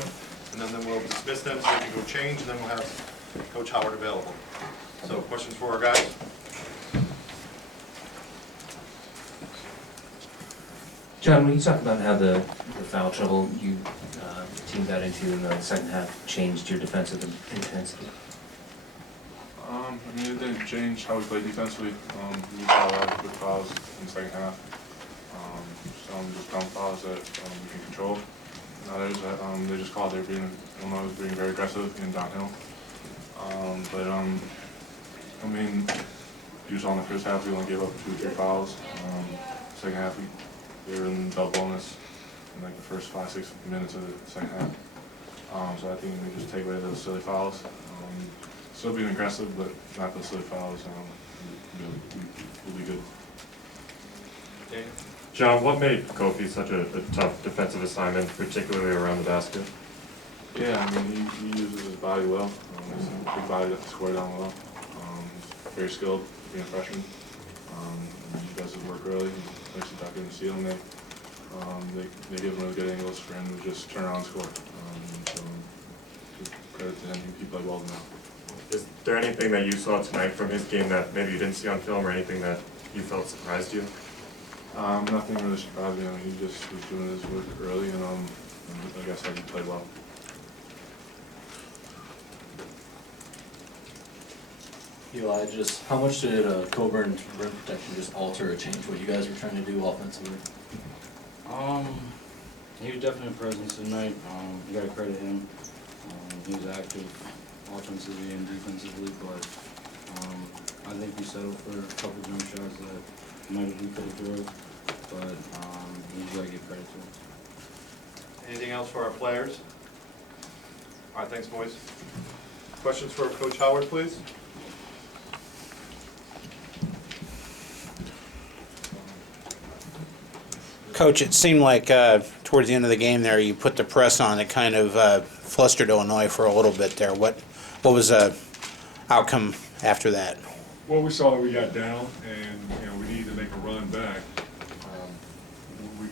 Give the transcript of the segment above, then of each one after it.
them, and then we'll dismiss them so they can go change, and then we'll have Coach Howard available. So questions for our guys? John, when you talk about how the foul trouble you teamed that into in the second half changed your defensive intensity? I mean, it didn't change how we play defensively. We saw a lot of good fouls in the second half. Some just dumb fouls that we can control. And others that they just called. They were being, Illinois was being very aggressive and downhill. I mean, you saw in the first half we only gave up 2 or 3 fouls. Second half we were in double bonus in like the first 5-6 minutes of the second half. So I think we just take away those silly fouls. Still being aggressive, but not those silly fouls. We'll be good. Okay. John, what made Kofi such a tough defensive assignment, particularly around the basket? Yeah, I mean, he uses his body well. He's a big body that can score down well. He's very skilled, being a freshman. He does his work early. He likes to duck in and steal, and they give him really good angles for him to just turn around and score. So credit to him, he played well enough. Is there anything that you saw tonight from his game that maybe you didn't see on film, or anything that you felt surprised you? Nothing really surprised me. I mean, he just was doing his work early, and like I said, he played well. Eli, just how much did Cockburn's rim protection just alter or change what you guys were trying to do offensively? He was definitely a presence tonight. You gotta credit him. He was active offensively and defensively, but I think we settled for a couple jump shots that we could have thrown, but you gotta give credit to him. Anything else for our players? All right, thanks, boys. Questions for Coach Howard, please? Coach, it seemed like towards the end of the game there, you put the press on. It kind of flustered Illinois for a little bit there. What was the outcome after that? Well, we saw that we got down, and we needed to make a run back.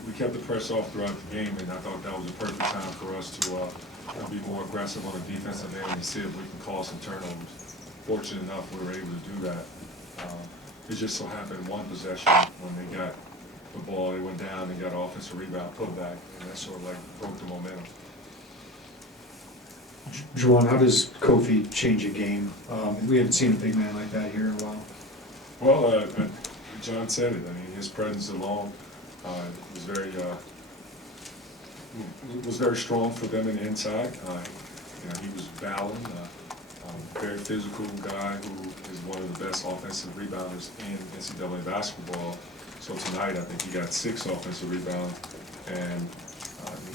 We kept the press off throughout the game, and I thought that was a perfect time for us to be more aggressive on the defensive end and see if we can cause some turnovers. Fortunate enough, we were able to do that. It just so happened one possession when they got the ball, they went down and got an offensive rebound, put back, and that sort of like broke the momentum. Juwan, how does Kofi change a game? We haven't seen a big man like that here in a while. Well, John said it. I mean, his presence alone was very strong for them in the inside. He was battling, very physical guy who is one of the best offensive rebounders in NCAA basketball. So tonight, I think he got 6 offensive rebounds, and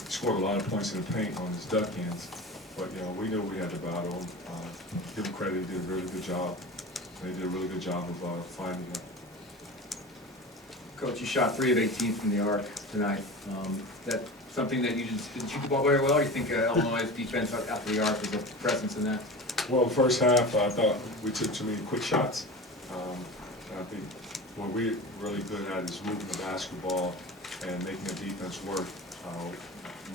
he scored a lot of points in the paint on his duck ends. But we knew we had to battle him. Give him credit; he did a really good job. They did a really good job of finding him. Coach, you shot 3 of 18 from the arc tonight. That something that you did shoot the ball very well? Or you think Illinois' defense after the arc was a presence in that? Well, the first half, I thought we took too many quick shots. I think what we're really good at is moving the basketball and making the defense work.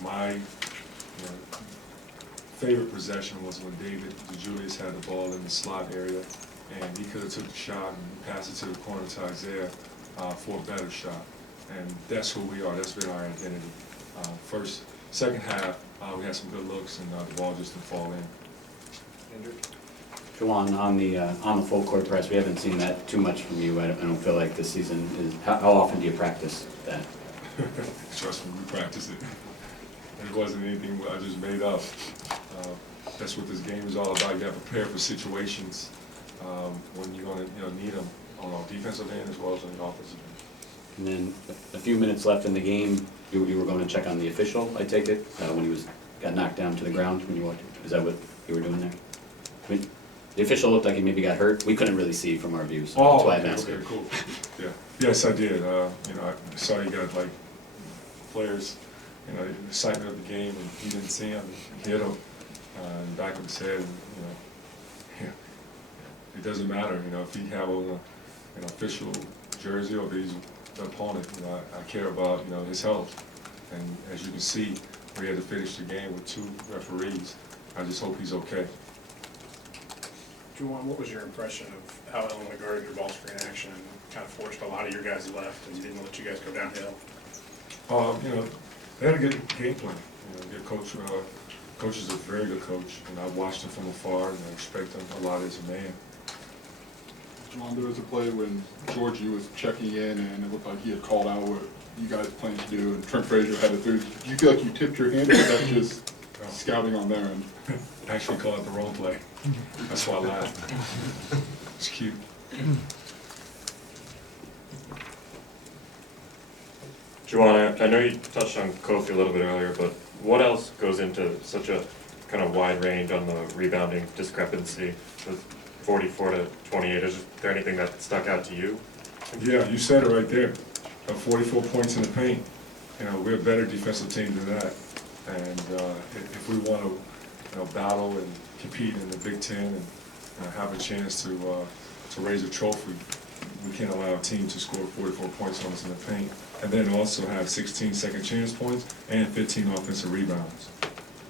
My favorite possession was when David DeJulius had the ball in the slot area, and he could have took the shot and passed it to the corner to Isaiah for a better shot. And that's who we are. That's been our identity. Second half, we had some good looks, and the ball just didn't fall in. Andrew? Juwan, on the full court press, we haven't seen that too much from you. I don't feel like this season is. How often do you practice that? Trust me, we practiced it. It wasn't anything I just made up. That's what this game is all about. You got to prepare for situations when you're going to need them on the defensive end as well as on the offensive end. And then a few minutes left in the game, you were going to check on the official, I take it, when he got knocked down to the ground when you walked. Is that what you were doing there? I mean, the official looked like he maybe got hurt. We couldn't really see from our views. So that's why I'm asking. Okay, cool. Yeah. Yes, I did. I saw you got like players, the excitement of the game, and he didn't see him. He hit him in the back of his head, and it doesn't matter. If he have on an official jersey or if he's the opponent. I care about his health, and as you can see, we had to finish the game with 2 referees. I just hope he's okay. Juwan, what was your impression of how Illinois guarded your ball screen action and kind of forced a lot of your guys left and didn't let you guys go downhill? You know, they had a good game plan. You know, their coach is a very good coach, and I watched him from afar, and I respect him a lot as a man. Juwan, there was a play when Georgie was checking in, and it looked like he had called out what you guys planned to do, and Trent Frazier had it through. Did you feel like you tipped your hand, or was that just scouting on their end? Actually called out the wrong play. That's why I laughed. It's cute. Juwan, I know you touched on Kofi a little bit earlier, but what else goes into such a kind of wide range on the rebounding discrepancy with 44 to 28? Is there anything that stuck out to you? Yeah, you said it right there. 44 points in the paint. You know, we're a better defensive team than that. And if we want to battle and compete in the Big Ten and have a chance to raise a trophy, we can't allow a team to score 44 points on us in the paint, and then also have 16 second chance points and 15 offensive rebounds.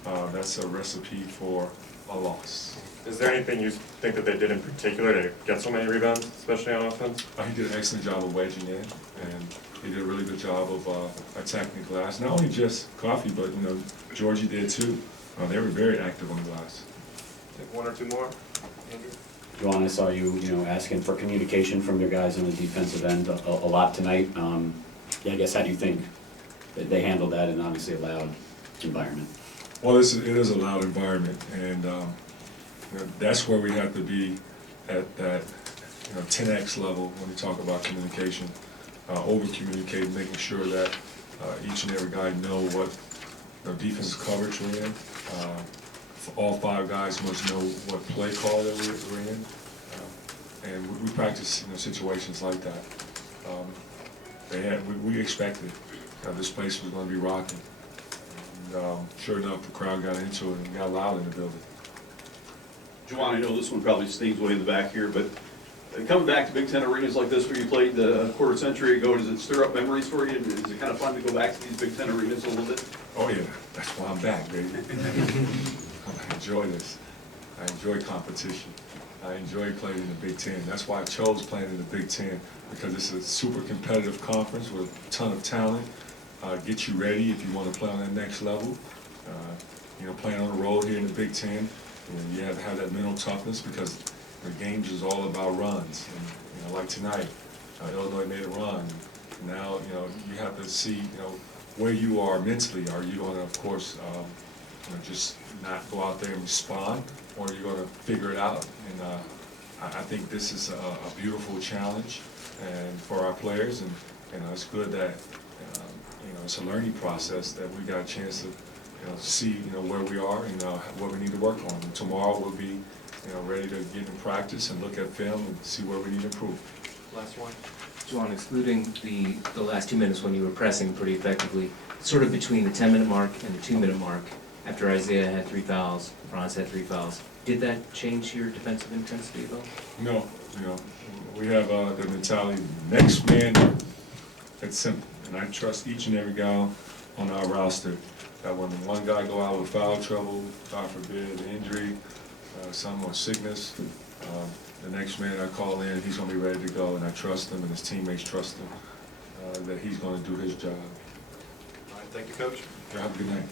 That's a recipe for a loss. Is there anything you think that they did in particular to get so many rebounds, especially on offense? He did an excellent job of wedging in, and he did a really good job of attacking the glass. Not only just Kofi, but you know, Georgie did too. They were very active on the glass. Take 1 or 2 more. Andrew? Juwan, I saw you, asking for communication from your guys on the defensive end a lot tonight. Yeah, I guess how do you think that they handled that in obviously a loud environment? Well, it is a loud environment, and you know, that's where we have to be at that 10x level when we talk about communication. Over communicating, making sure that each and every guy know what defensive coverage we're in. All 5 guys must know what play call that we're in, and we practice situations like that. We expected this place was going to be rocking, and sure enough, the crowd got into it and got loud in the building. Juwan, I know this one probably stings way in the back here, but coming back to Big Ten arenas like this where you played a quarter century ago, does it stir up memories for you? Is it kind of fun to go back to these Big Ten arenas a little bit? Oh yeah, that's why I'm back, baby. I enjoy this. I enjoy competition. I enjoy playing in the Big Ten. That's why I chose playing in the Big Ten, because it's a super competitive conference with a ton of talent. Get you ready if you want to play on that next level. Playing on the road here in the Big Ten, you have to have that mental toughness, because the games is all about runs. And like tonight, Illinois made a run. Now you have to see where you are mentally. Are you going to, of course, just not go out there and respond, or are you going to figure it out? And I think this is a beautiful challenge and for our players, and it's good that it's a learning process that we got a chance to see where we are and what we need to work on. And tomorrow we'll be ready to get in practice and look at film and see where we need to improve. Last one. Juwan, excluding the last 2 minutes when you were pressing pretty effectively, sort of between the 10-minute mark and the 2-minute mark, after Isaiah had 3 fouls, Franz had 3 fouls, did that change your defensive intensity at all? No, we have the mentality, next man, it's simple. And I trust each and every guy on our roster that when one guy go out with foul trouble, God forbid, injury, some or sickness, the next man I call in, he's going to be ready to go, and I trust him, and his teammates trust him, that he's going to do his job. All right, thank you, Coach. Have a good night.